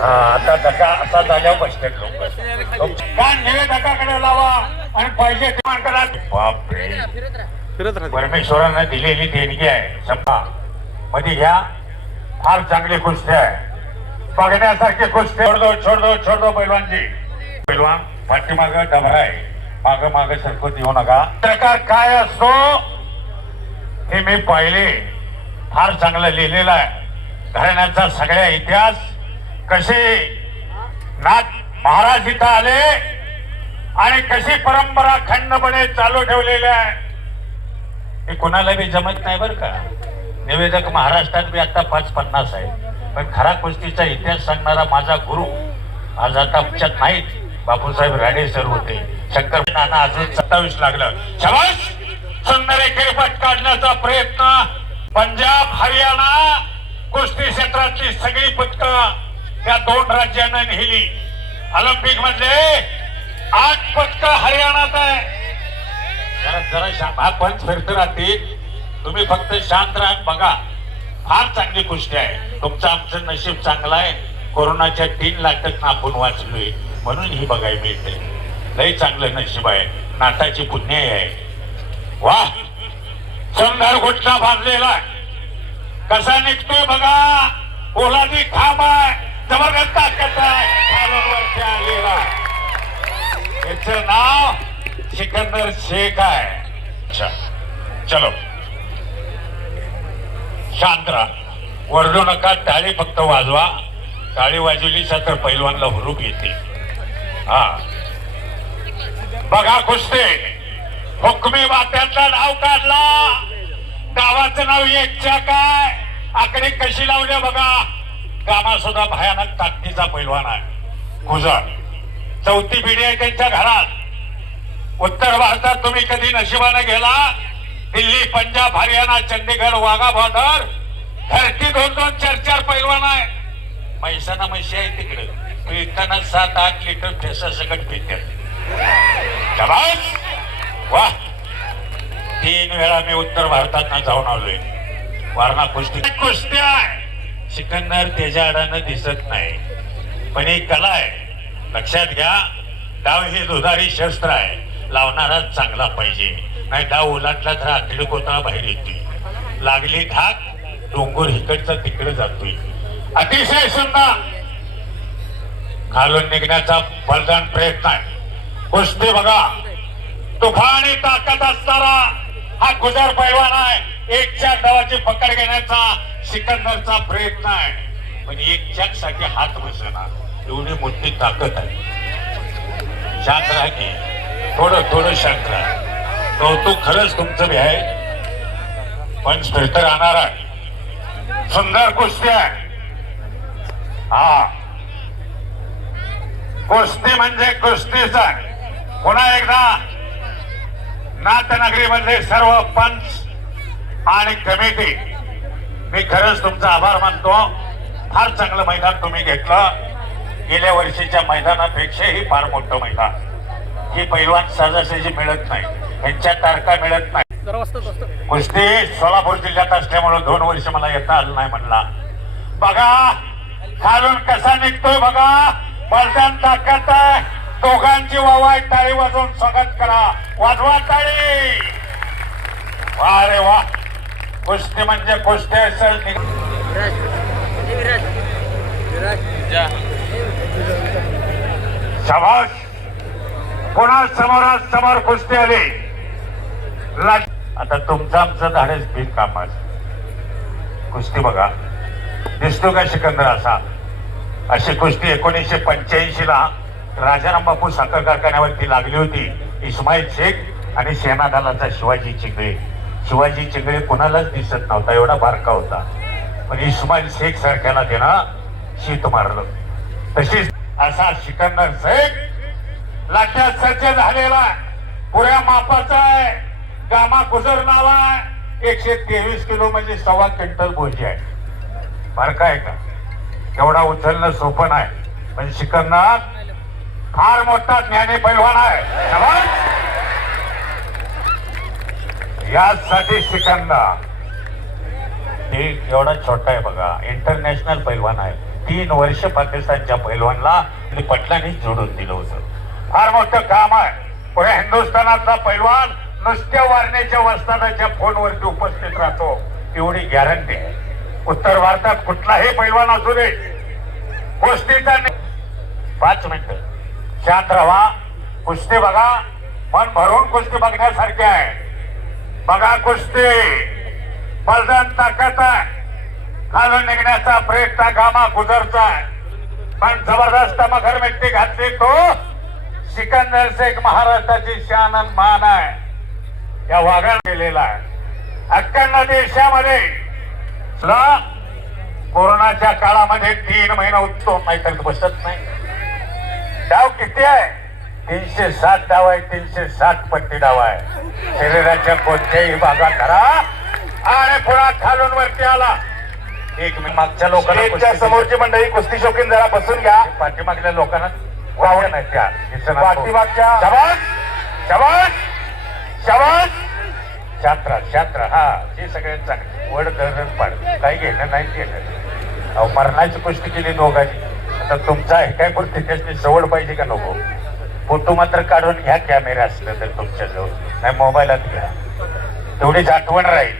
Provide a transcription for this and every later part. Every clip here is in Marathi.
आता जाग्यावर बसतात लोक. कान निवेदकाकडे लावा आणि पैसे डिमांड करा. बापरे, परमेश्वरानं दिलेली देणगी आहे. सभा मध्ये घ्या. फार चांगली कुस्ती आहे, बघण्यासारखी कुस्ती. छोड दो पैलवानजी. पैलवान पाठीमाग डबरा आहे, माग सरकत येऊ नका. प्रकार काय असतो हे मी पाहिले. फार चांगलं लिहिलेलं आहे. घराण्याचा सगळ्या इतिहास, कसे नाथ महाराज इथं आले आणि कशी परंपरा खंडपणे चालू ठेवलेली आहे. हे कोणाला बी जमत नाही बरं का. निवेदक महाराष्ट्रात बी आता 5-50 आहे, पण खरा कुस्तीचा इतिहास सांगणारा माझा गुरु आज आता आमच्यात नाहीत. बापूसाहेब राणे सर होते. शंकर नाना अजून 27 लागलं. शाबास. सुंदर खेळपट काढण्याचा प्रयत्न. पंजाब हरियाणा कुस्ती क्षेत्रातली सगळी पदकं त्या 2 राज्यांना नेली. ऑलिम्पिक मधले 8 पदकं हरियाणात आहे. जरा हा पंच फिरत राहतील, तुम्ही फक्त शांत राहा. बघा, फार चांगली गोष्ट आहे. तुमचं आमचं नशीब चांगलं आहे. कोरोनाच्या 3 लाखात आपण वाचलोय म्हणून ही बघायला मिळते. लई चांगलं नशीब आहे. नाटाची पुण्य आहे. वा, सुंदर घुटना बांधलेला कसा निघतोय बघा. पोलादी खांब आहे, जबरदस्त ताकद आहे. खालूनवरती आलेला याचं नाव सिकंदर शेख आहे. चलो शांत राहा, वरडू नका. टाळी फक्त वाजवा. टाळी वाजवली तर पैलवानला हुरूप येते. हा बघा कुस्ती. हुकमी वाट्यातला डाव काढला. गावाचं नाव एकच्या काय आकडे कशी लावले बघा. गामा सुद्धा भयानक ताकदीचा पैलवान आहे. गुजर 4थी पिढी आहे त्यांच्या घरात. उत्तर भारतात तुम्ही कधी नशिबाने गेला, दिल्ली, पंजाब, हरियाणा, चंदीगड, वाघा बॉर्डर, धरती 2-2, 4-4 पैलवान आहे. म्हैसाना म्हशी आहे तिकडे. पिताना 7-8 लिटर ठेसा सकट पितात. शाबास. वा, 3 वेळा मी उत्तर भारतात जाऊन आलोय. वारणा कुस्ती आहे. सिकंदर त्याच्या आडानं दिसत नाही, पण ही कला आहे. लक्षात घ्या, डाव हे दुधारी शस्त्र आहे. लावणारा चांगला पाहिजे, नाही डाव उलाटला तर आतडी कोता बाहेर येते. लागली धाक, डोंगर इकडचा तिकडे जातोय. अतिशय सुंदर खालून निघण्याचा बलदान प्रयत्न आहे. कुस्ती बघा, तुफानी ताकद असणारा हा गुजर पैलवान आहे. 1 डावाची पकड घेण्याचा सिकंदरचा प्रयत्न आहे, पण 1 साठी हात बसना. एवढी मोठी ताकद आहे. शांत राहा की, थोडं शांत राहा. कौतुक खरंच तुमचं बी आहे, पण स्थिर राहणार आहे. सुंदर कुस्ती आहे. हा, कुस्ती म्हणजे कुस्तीच आहे. पुन्हा एकदा नाथनगरी मधले सर्व पंच आणि कमिटी, मी खरंच तुमचा आभार मानतो. फार चांगलं मैदान तुम्ही घेतलं. गेल्या वर्षीच्या मैदानापेक्षाही फार मोठं मैदान. ही पैलवान सहजासहजी मिळत नाही, यांच्या तारखा मिळत नाही. कुस्ती सोलापूर जिल्ह्यात असल्यामुळे 2 वर्ष मला येता आलं नाही म्हणला. बघा खालून कसा निघतोय बघा. बलदान ताकद आहे. दोघांची वावाय. टाळी वाजवून स्वागत करा. वाजवा टाळी. वा रे वा. कुस्ती म्हणजे कुस्ती असेल. शाबास. पुन्हा समोरासमोर कुस्ती आली. आता तुमचं आमचं धाडस बिन कामाचं. कुस्ती बघा, दिसतो का सिकंदर असा. अशी कुस्ती 1985 ला राजाराम बापू साखर कारखान्यावरती लागली होती. इस्माईल शेख आणि सेना दलाचा शिवाजी चिंगळे. शिवाजी चिंगळे कोणालाच दिसत नव्हता, एवढा बारका होता, पण इस्माईल शेख सारख्याला त्यानं शीत मारलं. तशीच असा सिकंदर शेख लाट्यात सज्ज झालेला, पुऱ्या मापाचा आहे. गामा गुजर नाव आहे. 123 किलो म्हणजे 1.25 क्विंटल बोजी आहे. बारका आहे का, एवढा उचलणं सोपं नाही, पण सिकंदर फार मोठा ज्ञानी पैलवान आहे. यासाठी सिकंदर एवढा छोटा आहे बघा. इंटरनॅशनल पैलवान आहे. 3 वर्ष पाकिस्तानच्या पैलवानला पटलांनी जोडून दिलं होतं. फार मोठं काम आहे. पुढे हिंदुस्थानातला पैलवान नुसत्या वारण्याच्या वस्तादाच्या फोनवरती उपस्थित राहतो एवढी गॅरंटी आहे. उत्तर भारतात कुठलाही पैलवान असू दे, कुस्तीचा 5 मिनिटं शांत राहा. कुस्ती बघा, मन भरून कुस्ती बघण्यासारखी आहे. बघा कुस्ती, बलदान ताकद आहे, खालून निघण्याचा प्रयत्न गामा गुजरचा आहे, पण जबरदस्त मगर मिट्टी घातली तो सिकंदर शेख महाराष्ट्राची शान आणि मान आहे. या वाघाने केलेला आहे. अख्खा देशामध्ये कोरोनाच्या काळामध्ये 3 महिना उत्सव नाही तर बसत नाही. डाव किती आहे? 307 डाव आहे. 307 पट्टी डाव आहे. शरीराच्या कोणत्याही भागात धरा आणि पुन्हा खालून वरती आला. एक मागच्या लोकांना समोरची मंडळी कुस्ती शौकीन जरा बसून घ्या. पाठीमागल्या लोकांना वाव नाही त्या पाठीमागच्या शबाश शबाश शबाश शास्त्र हा हे सगळ्यात चांगले वड धरण पाड काही घेणं नाही घेणं. अहो मरणाची कुस्ती केली दोघांनी. आता तुमचा आहे काय पुरते त्याची सवड पाहिजे का नको? फोटो मात्र काढून घ्या कॅमेरा असलं तर तुमच्या जवळ, नाही मोबाईलात घ्या. तेवढीच आठवण राहील.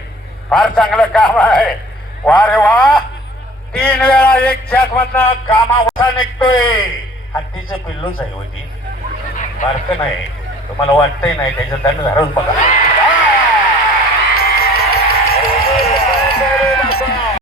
फार चांगलं काम आहे. वा रे वा. 3 वेळा एक चॅक मधला कामावसा निघतोय. हत्तीचं पिल्लूच आहे होती, बारकं नाही. तुम्हाला वाटतंय नाही, त्याच्या दंड धरून बघा.